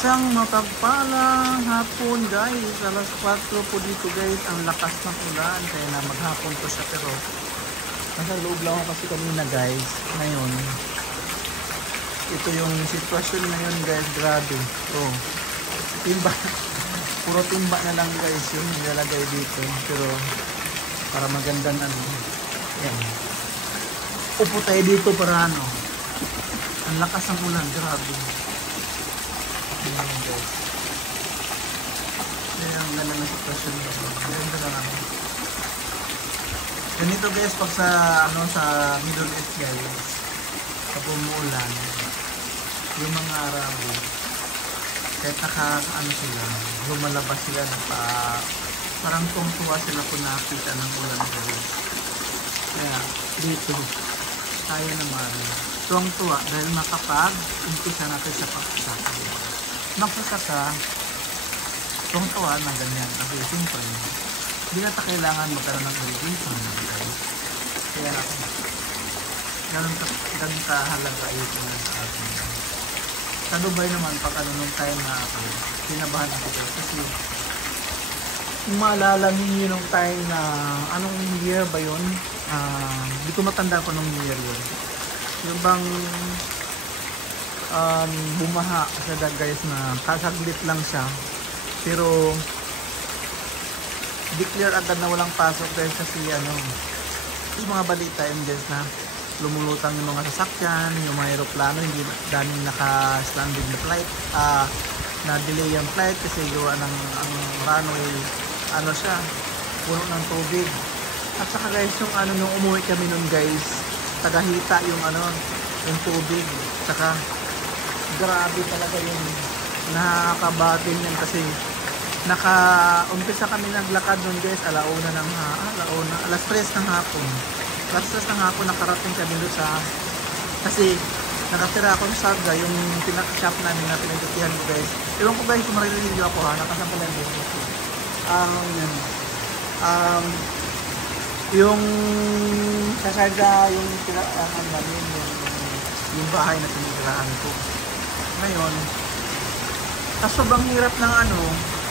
Isang mapagpalang hapon guys, alas 4 po dito guys, ang lakas ng ulan, kaya na maghapon po siya pero nasa loob lang ako kasi kanina guys. Ngayon, ito yung sitwasyon ngayon guys, grabe. Oh, timba, puro timba na lang guys yung nilalagay dito pero para magandang ano, yan. Upo tayo dito para ano, ang lakas ng ulan, grabe. Ayan guys. Ayan ang ganda ng sitwasyon dito. Ganda lang ako. Ganito guys pag sa ano sa Middle East guys. Pag umuulan, yung mga Arabo kahit ano sila, lumalabas sila na parang tungtuwa sila kung nakita ng ulan guys. Kaya dito tayo naman tuwang-tuwa dahil makapag-umpisa natin sa pagsasaka. Magsasaka, tuwang-tuwa na ganyan. Kasi siyempre, hindi natin kailangan magkaroon ng irrigation. Kaya ganun kahalaga ito na sa atin. Sa Dubai naman, pag ano nung time na kinabahan ako kasi kung maalala ninyo nung time na anong year ba yun? Hindi ko matanda ko nung year yun. Yung bang bumaha sa guys na kasaglit lang siya pero declare agad na walang pasok dahil kasi ano yung mga balita yun guys na lumulutang yung mga sasakyan, yung mga aeroplano, hindi daming naka-standing na flight, na delay yung flight kasi gawa ng ang runway ano siya, puno ng tubig. At saka guys yung ano nung umuwi kami nun guys, tagahita yung ano yung tubig, saka grabe talaga yung nakakabatin yan kasi umpisa kami naglakad nun guys alauna alas 3 ng hapon nakarating kami doon kasi nakatira ako sa Sarga yung pinaka-shop namin na pinagtitihan ko guys. Ewan ko guys kung maririnig nyo ako ha, nakasampalan din yung sa Sarga yung pinaka namin yung bahay na tinitirahan ko ngayon. Kaso bang hirap ng ano,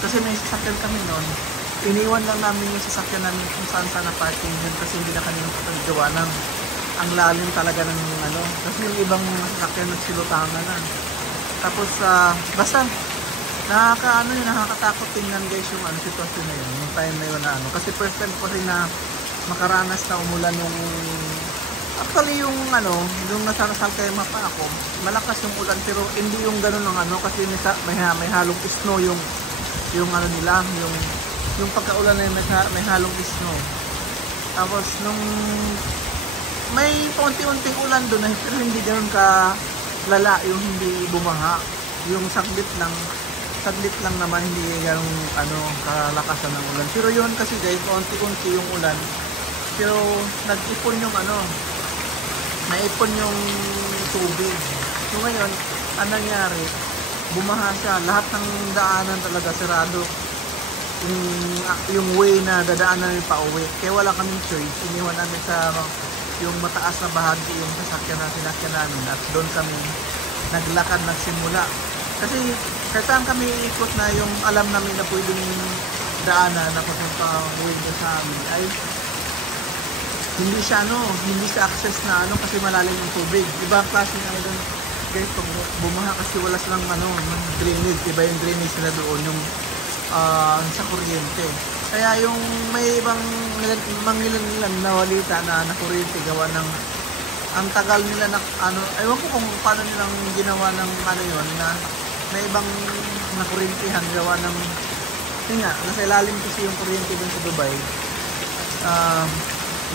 kasi may sasakyan kami noon, iniwan lang namin yung sasakyan namin kung saan na parking yun kasi hindi na kami nakapagawa ng ang lalim talaga ng ano, kasi yung ibang sasakyan nagsilutangan na. Tapos basta nakakatakot tingnan guys yung ano sitwasyon na yun, yung time na yun na ano, kasi first time ko rin na makaranas na umulan yung actually yung ano, yung nasarasal kayo mapa ako, malakas yung ulan pero hindi yung ganun ng ano kasi may halong snow yung ano nila, yung pagkaulan na may halong snow. Tapos nung may paunti-unting ulan doon pero hindi ganun ka lala yung hindi bumaha. Yung saglit lang naman hindi ganun ano kalakasan ng ulan. Pero yun kasi guys, paunti-unti yung ulan. Pero nag-ipon yung ano, naipon yung tubig. So ngayon, ang nangyari, bumaha siya. Lahat ng daanan talaga sarado. Yung way na dadaanan namin pa uwi. Kaya wala kaming choice. Iniwan namin sa yung mataas na bahagi yung sasakyan namin. At doon kami naglakad, nagsimula. Kasi kahit saan kami ikot na yung alam namin na pwedeng daanan na papunta uwi sa amin ay hindi siya access na ano kasi malalim yung tubig. Ibang klase ng ano doon guys pag bumaha kasi wala silang ano drainage, iba yung drainage nila doon yung sa kuryente. Kaya yung may ibang mangilan nawalita na kuryente gawa ng ang tagal nila na ano, ewan ko kung paano nilang ginawa ng ano yun na may ibang nakuryentehan gawa ng yun nga, nasa ilalim kasi yung kuryente dun sa Dubai.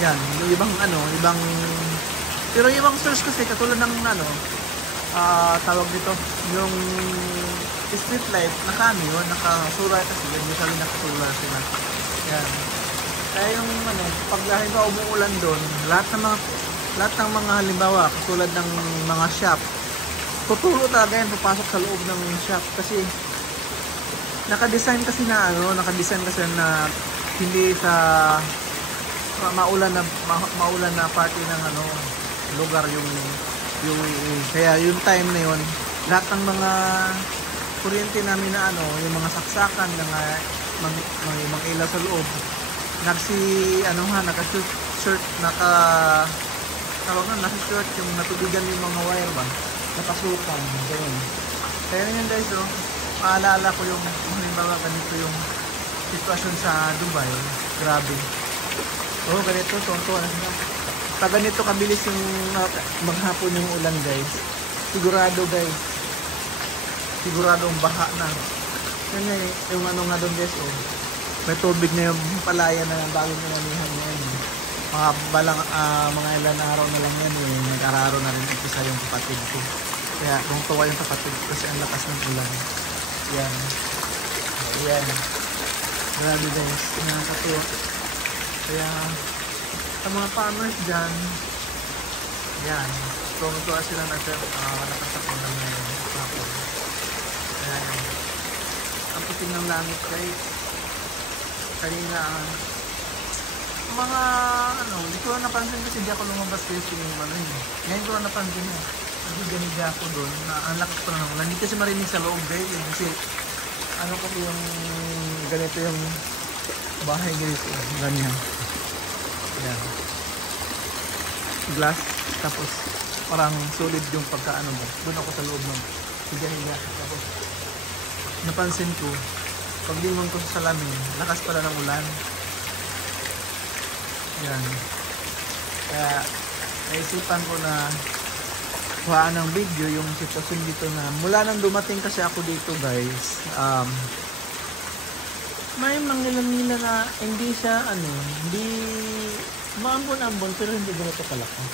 Yan, yung ibang pero yung ibang source kasi katulad ng ano tawag dito yung street light nakasulat kasi yan usually nakasulat sila yan. Kaya yung ano pag halimbawa umuulan doon lahat ng mga halimbawa katulad ng mga shop tutulo talaga yan papasok sa loob ng shop kasi nakadesign kasi na hindi sa maulan na party ng ano lugar yung kaya yung time na yun lahat ng mga kuryente namin na ano, yung mga saksakan ng mga ilaw sa loob. Naka-shirt, tawag na, naka-shirt yung natubigan yung mga wire ba? Napasukan, gano'n. Kaya yun guys, oh, maalala ko yung, halimbawa ganito yung sitwasyon sa Dubai. Grabe. Oh, ganito, tonto na sila. Pag ganito kabilis yung maghapon yung ulan guys, sigurado guys, siguradong baha na. Yan nga yung ano nga doon guys, oh, may tubig na yung palaya na yung bagong pinanihan ngayon. Mga ilan araw na lang yan, nag-araro na rin ito sa yung kapatid ko. Kaya kung tuwa yung kapatid ko kasi ang lakas ng ulan. Yan. Ayan. Grabe guys, nakakatuwa. Kaya sa mga farmers dyan, yan, tuwa sila na nakalakas ang ulan ngayon. Kaya yan. Ang puting ng langit guys. Kanina, mga ano, hindi ko na napansin kasi hindi ako lumabas kasi yung ano yun. Ngayon ko na napansin mo. Naghiganiga ako doon na ang lakas pa ng ulan. Hindi kasi marinig sa loob guys. Kasi ano kasi yung ganito yung bahay guys. Ganyan. Yan. Glass. Tapos parang solid yung pagkaano mo. Doon ako sa loob ng higaniga. Tapos napansin ko, paglingon ko sa salamin, lakas pala ng ulan. Yan. Kaya naisipan ko na kuhaan ng video yung sitwasyon dito na mula nang dumating kasi ako dito guys, may mangilan-ngilan na hindi siya hindi maambon-ambon pero hindi ganito kalaki.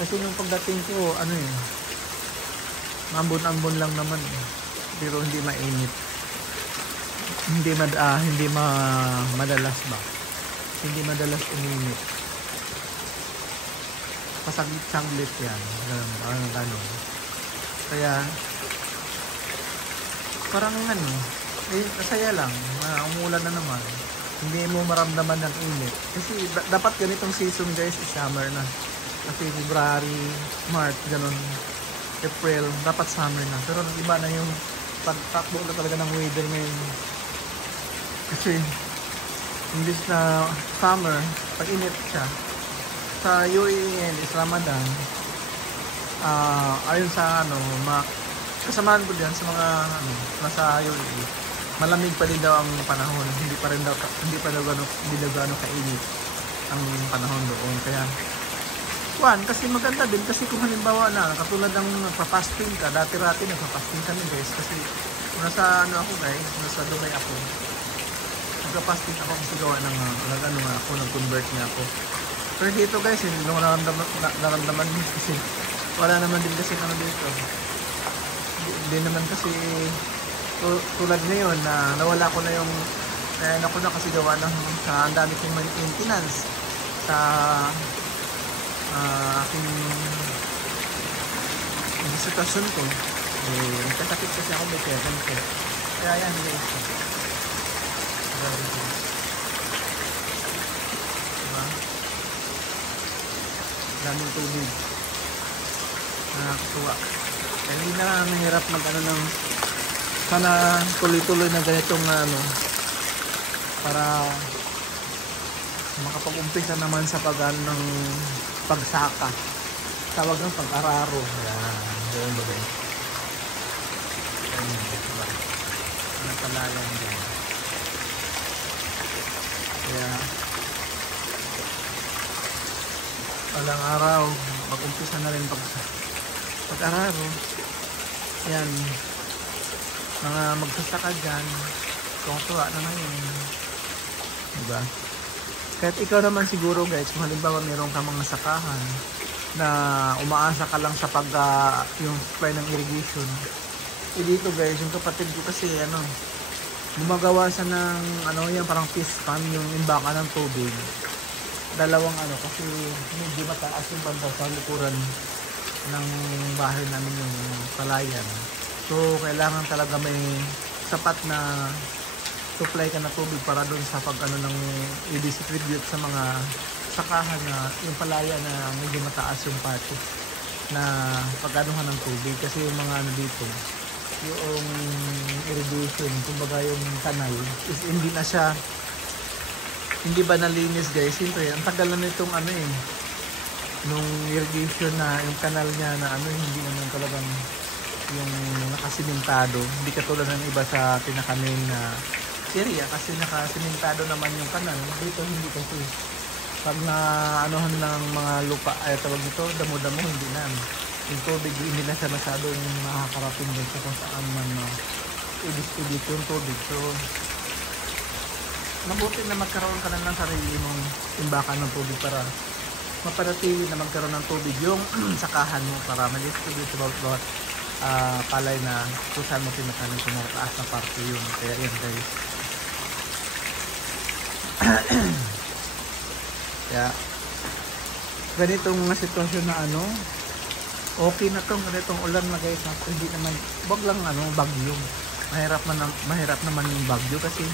Kasi nung pagdating ko, maambon-ambon lang naman pero hindi mainit. Hindi madalas ba? Hindi madalas uminit. Pasaglit-saglit yan. Ganun. Kaya parang masaya lang. Umulan na naman. Hindi mo maramdaman ng init. Kasi dapat ganitong season guys, summer na. Kasi February, March, ganun. April, dapat summer na. Pero iba na yung pagtakbo na talaga ng weather ngayon. Kasi imbis na summer, pag init siya, sa UAE is Ramadan, ayon sa kasamaan ko diyan sa mga nasa UAE, malamig pa din daw ang panahon, hindi pa daw gano'ng kainit ang panahon doon. Kaya kasi maganda din kasi kung halimbawa na katulad ng nagpa-fasting ka, dati-rati nagpa-fasting kami guys kasi nasa ako guys, nasa Dubai ako. Nagpa-fasting ako kasi gawa ng nag-convert niya ako. Pero dito guys, hindi ko naramdaman kasi wala naman din kasi dito. Hindi naman kasi tulad ngayon na nawala ko na yung ako na kasi gawa ng sa ang dami kong maintenance sa aking sitwasyon ko. Nagkasakit kasi ako may kevin ko. Kaya yan guys. Diba? Daming tubig. Nakakatuwa. Kaya hindi na mahirap ng sana tuloy-tuloy na ganitong para makapag-umpisa naman sa ng pagsaka. Tawag ng pag-araro. Yan. Doon ba ba? Diba? Napalayan din. Kaya palang araw mag-umpisa na rin pag-araro. Yan, mga magsasaka dyan, tuwa na ngayon, diba? Kahit ikaw naman siguro guys, kung halimbawa meron ka mga sakahan na umaasa ka lang sa yung supply ng irrigation. Dito guys, yung kapatid ko kasi gumagawa siya ng yan parang fish pan, yung imbaka ng tubig. Dalawang kasi medyo mataas yung banda sa likuran ng bahay namin yung palayan. So kailangan talaga may sapat na supply ka na tubig para doon sa ng i-distribute sa mga sakahan na yung palaya na medyo mataas yung pati na pag-anuhan ng tubig. Kasi yung mga dito yung irrigation, kumbaga yung canal is hindi ba nalinis guys. Siyempre ang tagal na nitong ano eh, nung irrigation na yung canal niya na ano, hindi naman talagang yung nakasimentado, hindi katulad ng iba sa pinaka-main na area kasi nakasimentado naman yung kanal. Dito hindi kasi pag na anuhan ng mga lupa ay tawag nito damo-damo, hindi na yung tubig hindi na siya masyadong nakakarating doon sa kung saan man i-distribute yung tubig. So mabuti na magkaroon ka na ng sarili mong imbakan ng tubig para mapanatili na magkaroon ng tubig yung sakahan mo para ma-distribute sa bawat palay na kung saan mo pinakanin kung mataas na parte yun. Kaya yan guys. Kaya ganitong sitwasyon na ano, okay na tong ganitong ulan na guys. Hindi naman, wag lang ano, bagyo. Mahirap naman yung bagyo kasi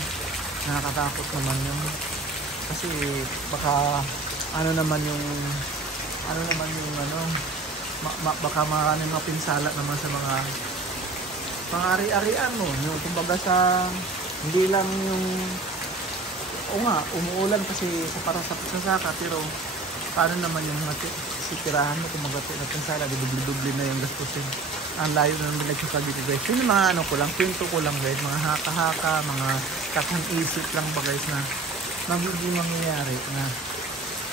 nakakatakot naman yun. Kasi baka ano naman yung baka maraming mapinsala naman sa mga ari-arian mo. Yung kumbaga sa hindi lang yung umuulan kasi para sa pagsasaka, pero paano naman yung mga sitirahan mo kung magati na pinsala, dubli-dubli na yung gastusin. Ang layo na naman nagsasagiti guys. Yun yung mga ano ko lang, kwento ko lang guys, mga haka-haka, mga kakang-isip lang ba guys na magiging mangyayari na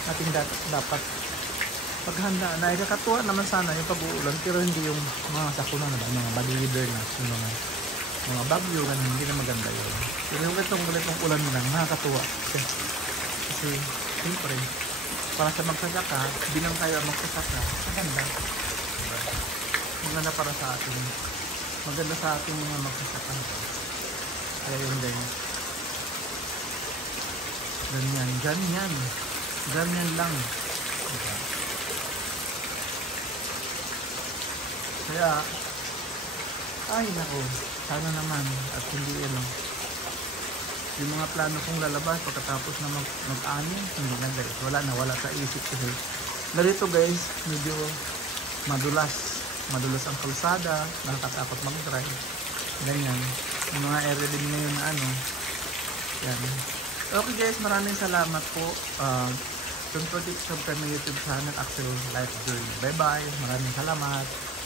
natin dapat paghanda na. Ikakatuwa naman sana yung pag-uulan pero hindi yung mga sakuna na ba, mga bad weather na, yung mga bagyo, ganun, hindi na maganda yun. Pero yung itong ulan lang, nakakatuwa. Kasi siyempre, para sa magsasaka, binang tayo magsasaka, maganda. Maganda para sa atin. Maganda sa ating mga magsasaka. Kaya yun din. Ganyan lang. Diba? Kaya, ay nako, sana naman at hindi yung mga plano kong lalabas pagkatapos na mag-ani, hindi na guys, wala sa isip kasi narito guys, medyo madulas ang kalsada, nakakatakot mag-drive, ganyan, yung mga area din na yun na ano, yan. Okay guys, maraming salamat po. Don't forget to subscribe my YouTube channel, Axel Life Journey. Bye bye, maraming salamat.